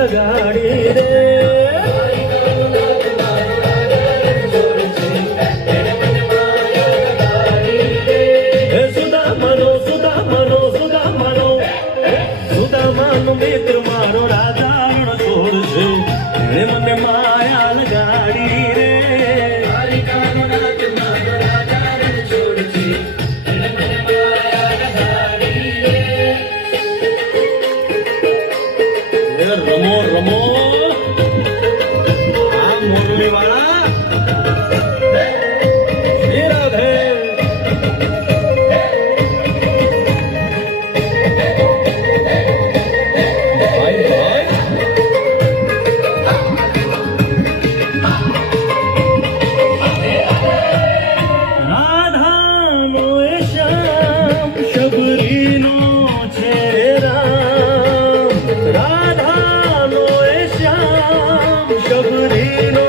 લગાડી રે સુદામાનો મિત્ર મારો રાજા રણ છોડશે એને મને માયા લગાડી રે રમો રમો આ મોરલી વાળા રાધે ભાઈ ભાઈ રાધાનો એ શ્યામ શબરીનો છે રામ રાધાનો એ શ્યામ શબરીનો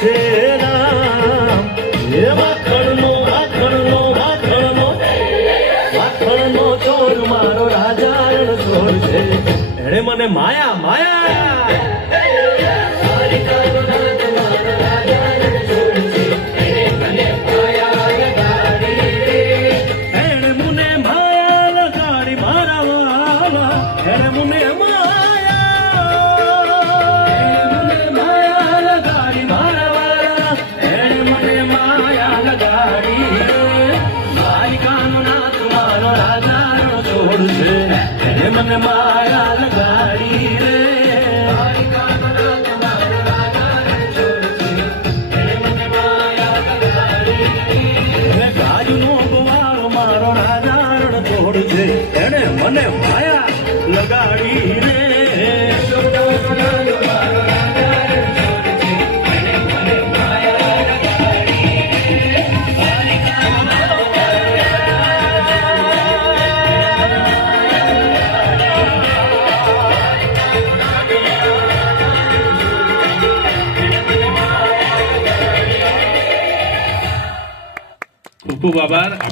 છે રામ એ માખણનો માખણનો માખણનો માખણનો ચોર મારો રાજા રણ ચોર છે એણે મને માયા માયા એણે મને માયા લગાડી મારા વાલા એણે મને માયા લગાડી મારા વાલા એણે મને માયા લગાડી માલિકાનો નાથ મારો રાજા રણ છોડ છે એણે મને માયા લગાડી રે ગાજનો ગોવાળો મારો રાજા રણ છોડ છે એણે મને માયા લગાડી રે ખૂબ ખૂબ આભાર.